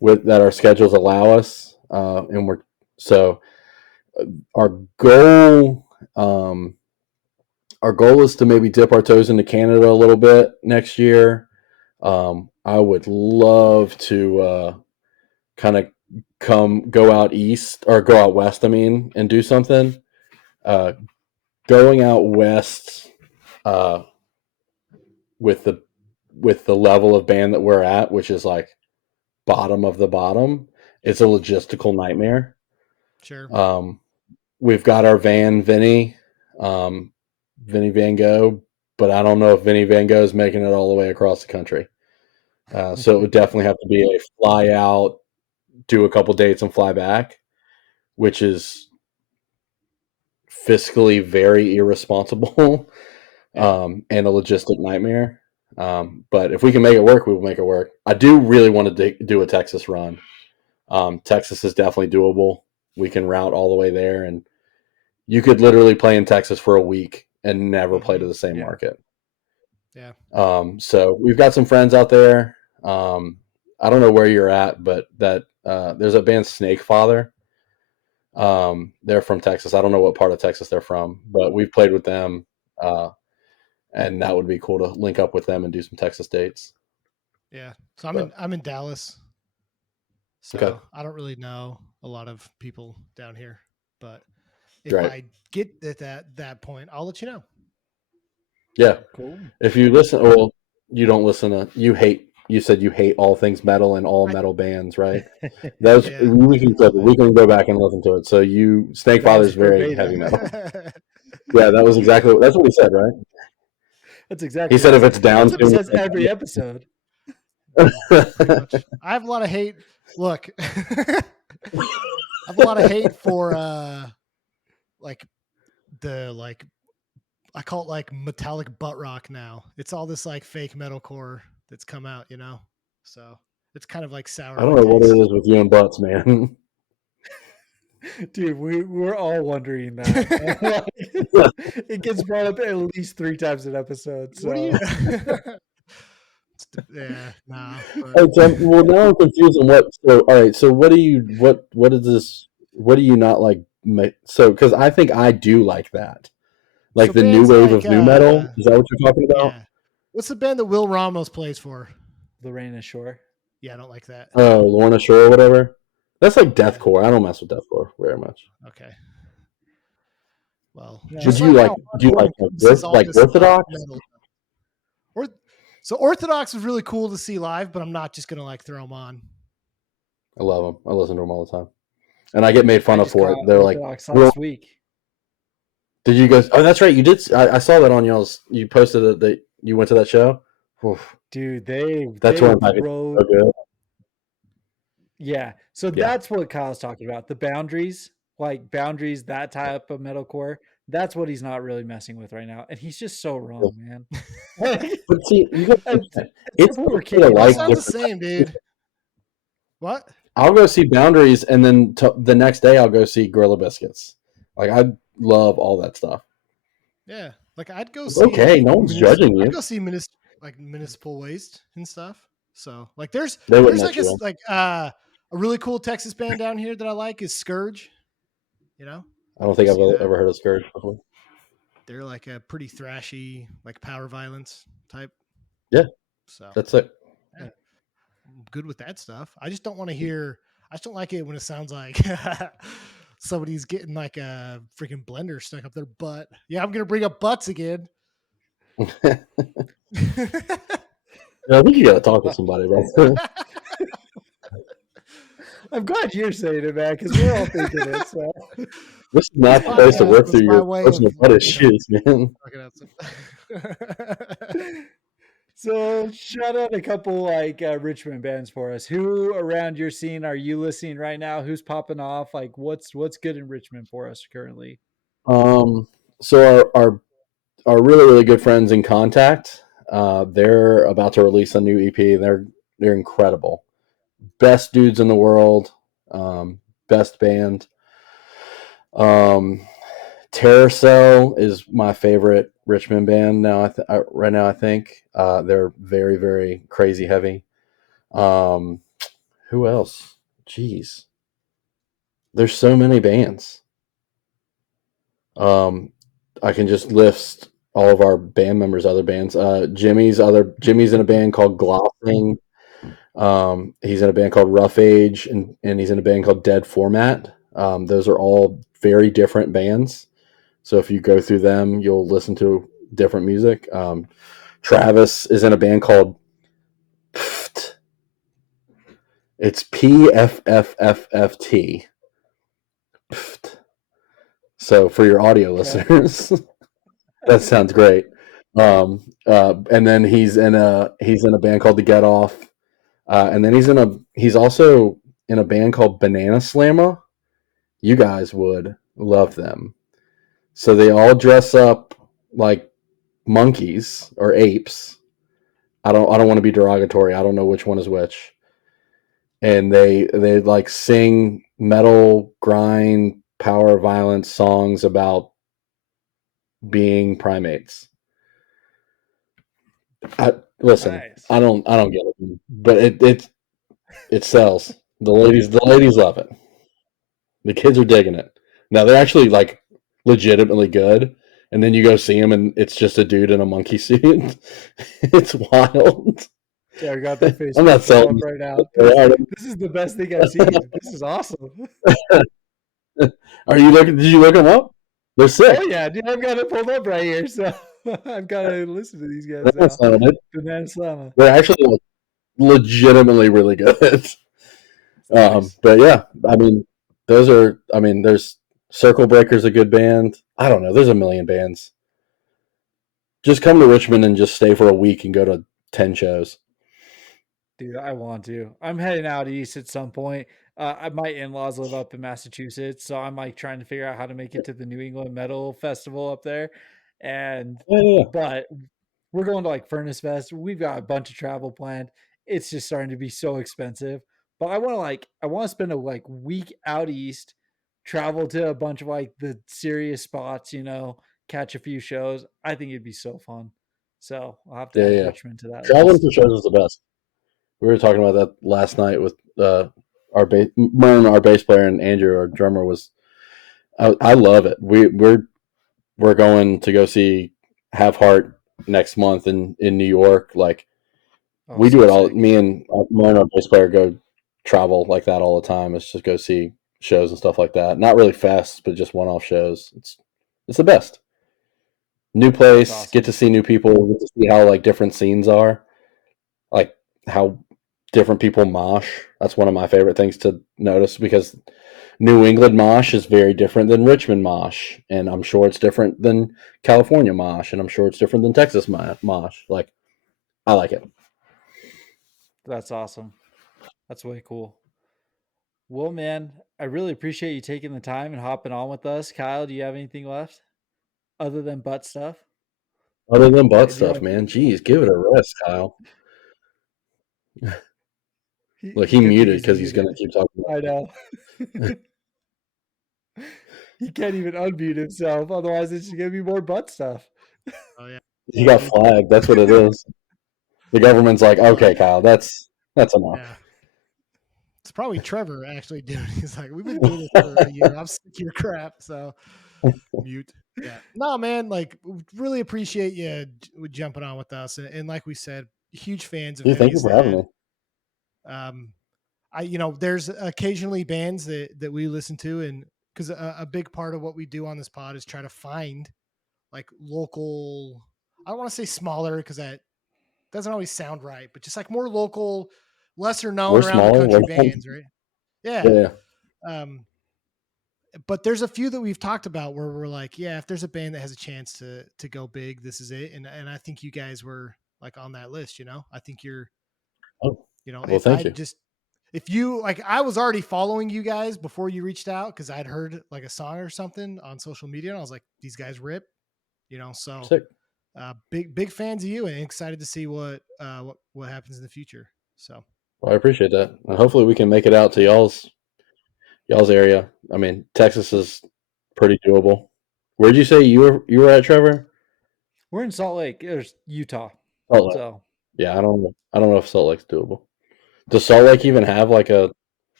with that our schedules allow us, and our goal. Our goal is to maybe dip our toes into Canada a little bit next year. I would love to kind of go out east or go out west, and do something. Going out west with the level of band that we're at, which is like bottom of the bottom, it's a logistical nightmare. Sure. We've got our van, Vinny Van Gogh, but I don't know if Vinny Van Gogh is making it all the way across the country. So it would definitely have to be a fly out, do a couple dates and fly back, which is fiscally very irresponsible and a logistic nightmare. But if we can make it work, we will make it work. I do really want to do a Texas run. Texas is definitely doable. We can route all the way there, and you could literally play in Texas for a week and never play to the same market. Yeah. So we've got some friends out there. I don't know where you're at, but there's a band Snake Father. They're from Texas. I don't know what part of Texas they're from, but we've played with them. And that would be cool to link up with them and do some Texas dates. Yeah. So I'm in Dallas. So okay. I don't really know a lot of people down here, but if I get at that point, I'll let you know. Yeah. Cool. If you listen, well, you don't listen to, you said you hate all things metal and all metal bands, right? That's we can go back and listen to it. So Snake Father is very heavy metal. Yeah, that's what he said, right? That's exactly. He said if it's down to, he says every episode. I have a lot of hate. Look, I have a lot of hate for I call it like metallic butt rock now. It's all this like fake metalcore that's come out, you know. So it's kind of like sour. I don't know what it is with you and butts, man. Dude, we're all wondering that. It gets brought up at least 3 times an episode. So. Yeah, nah. Well, now I'm confused on what. So, all right. So, what is this? What do you not like? So, because I think I do like that, like so the new wave of new metal. Is that what you're talking about? Yeah. What's the band that Will Ramos plays for? Lorena Shore. Yeah, I don't like that. Oh, Lorna Shore or whatever. That's like deathcore. I don't mess with deathcore very much. Okay. Well, do you like Orthodox? So Orthodox was really cool to see live, but I'm not just gonna like throw them on. I love them. I listen to them all the time, and I get made fun of for it. They're Orthodox last week. Did you guys? Oh, that's right. You did. I saw that on y'all's. You posted it that you went to that show. Oof. Dude, that's they what I'm so good. Yeah. So that's what Kyle's talking about. The boundaries, that type of metalcore. That's what he's not really messing with right now. And he's just so wrong, man. But see, it's sounds the same, dude. What? I'll go see Boundaries, and then the next day I'll go see Gorilla Biscuits. Like, I love all that stuff. Yeah. Like, I'd go see... Okay, no one's judging you. I'd go see Municipal Waste and stuff. So, like, there's like a really cool Texas band down here that I like is Scourge. You know? I don't think I've ever heard of Scourge before. They're like a pretty thrashy, like power violence type. Yeah. So that's it. Yeah. I'm good with that stuff. I just don't want to hear. I just don't like it when it sounds like somebody's getting like a freaking blender stuck up their butt. Yeah, I'm gonna bring up butts again. I think you got to talk to somebody about that. I'm glad you're saying it, man, because we're all thinking it. So. This is not the place to work through your personal butt issues, man. So shout out a couple like Richmond bands for us. Who around your scene are you listening right now? Who's popping off? Like what's good in Richmond for us currently? So our really, really good friends in Contact, they're about to release a new EP. They're incredible. Best dudes in the world. Best band. Terror Cell is my favorite Richmond band now. Right now, I think they're very, very crazy heavy. Who else? Jeez, there's so many bands. I can just list all of our band members' other bands. Jimmy's in a band called Glossing. He's in a band called Rough Age, and he's in a band called Dead Format. Those are all very different bands. So if you go through them, you'll listen to different music. Travis is in a band called PFFT. It's PFFFFT. PFFT. So for your audio listeners, that sounds great. And then he's in a band called The Get Off. And then he's also in a band called Banana Slammer. You guys would love them. So they all dress up like monkeys or apes. I don't want to be derogatory. I don't know which one is which. And they like sing metal, grind, power, violence songs about being primates. Listen, Nice. I don't get it, but it sells. The ladies love it. The kids are digging it. Now they're actually like legitimately good, and then you go see them, and it's just a dude in a monkey suit. It's wild. Yeah, I got their face I'm not selling right now. This is the best thing I've seen. This is awesome. Are you looking? Did you look them up? They're sick. Oh yeah, dude, I've got it pulled up right here, so I've got to listen to these guys Banana now. Slammer. Banana Slammer. They're actually like, legitimately really good. Nice. But yeah, I mean, those are. I mean, there's Circle Breaker's a good band. I don't know. There's a million bands. Just come to Richmond and just stay for a week and go to 10 shows. Dude, I want to. I'm heading out east at some point. My in-laws live up in Massachusetts, so I'm like trying to figure out how to make it to the New England Metal Festival up there. And Yeah. but we're going to like Furnace Fest. We've got a bunch of travel planned. It's just starting to be so expensive. But I want to spend a like week out east, travel to a bunch of like the serious spots, catch a few shows. I think it'd be so fun. So I'll have to add Yeah. Richmond to that Traveling list. for shows is the best. We were talking about that last night with our bass player, and Andrew, our drummer, was. I love it. We're going to go see Have Heart next month in New York. Like we do it all. Sick. Me and our bass player go travel like that all the time. It's just go see shows and stuff like that. Not really fests, but just one-off shows. It's the best. New place, Awesome. get to see new people, get to see how like different scenes are, like how different people mosh. That's one of my favorite things to notice because New England mosh is very different than Richmond mosh, and I'm sure it's different than California mosh, and I'm sure it's different than Texas mosh. Like, I like it. That's awesome. That's way cool. Well, man, I really appreciate you taking the time and hopping on with us. Kyle, do you have anything left other than butt stuff? Other than butt Do you stuff, want man. Jeez, give it a rest, Kyle. Look, he Good thing muted he's because he's going to muted. keep talking. I know. He can't even unmute himself. Otherwise, it's going to be more butt stuff. Oh yeah. He got flagged. That's what it is. The government's like, okay, Kyle, that's enough. Yeah. It's probably Trevor actually doing. He's like, we've been doing this for a year. I'm sick of your crap. So mute. Yeah. No, man. Like, really appreciate you jumping on with us. And like we said, huge fans of Dude, thank Heavy you as for the having Head. me. There's occasionally bands that we listen to, and because a big part of what we do on this pod is try to find like local. I don't want to say smaller because that doesn't always sound right, but just like more local, lesser known We're around the smaller. country bands, right? Yeah. Yeah. But there's a few that we've talked about where we're like, yeah, if there's a band that has a chance to go big, this is it. And I think you guys were like on that list, I think you're, Oh, well, thank you. If you like, I was already following you guys before you reached out because I'd heard like a song or something on social media, and I was like, these guys rip, So Sick. big fans of you, and excited to see what happens in the future. So, Well, I appreciate that, and hopefully we can make it out to y'all's area. I mean, Texas is pretty doable. Where'd you say you were at, Trevor? We're in Salt Lake. There's Utah. Salt Lake. So Yeah, I don't know if Salt Lake's doable. Does Salt Lake even have like a?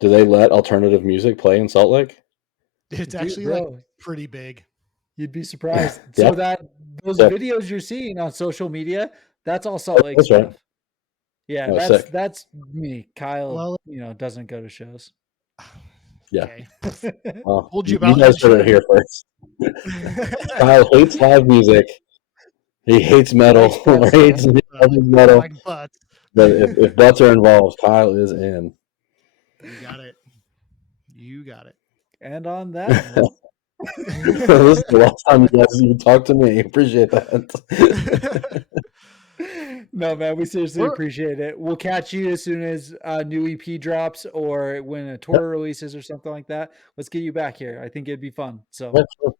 Do they let alternative music play in Salt Lake? it's actually like pretty big. You'd be surprised. Yeah. So those videos you're seeing on social media, that's all Salt Lake stuff. Right. Yeah, that's me. Kyle, doesn't go to shows. Yeah. Okay. Told you guys heard it here first. Kyle hates live music. He hates metal. Hates metal. Like butts. But if butts are involved, Kyle is in. You got it. And on that note, this is the last time you guys even talk to me. Appreciate that. No, man, we seriously We're appreciate it. We'll catch you as soon as a new EP drops or when a Yep. tour releases or something like that. Let's get you back here. I think it'd be fun. So Yeah, sure.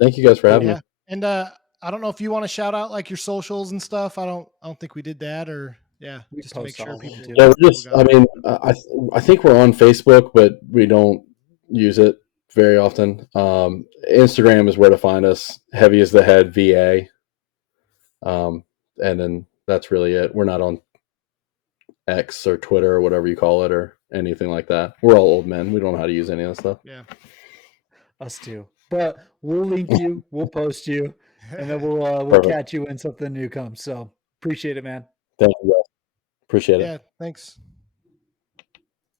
Thank you guys for having me. yeah. And I don't know if you want to shout out like your socials and stuff. I don't think we did that, or yeah, we just to make post sure all of them people too. Yeah, we're people just. got I it. mean, I think we're on Facebook, but we don't use it very often. Instagram is where to find us. Heavy as the Head VA. And then that's really it. We're not on X or Twitter or whatever you call it or anything like that. We're all old men. We don't know how to use any of that stuff. Yeah. Us too. But we'll link you, we'll post you, and then we'll Perfect. catch you when something new comes. So appreciate it, man. Thank you guys. Appreciate it. Yeah. Thanks.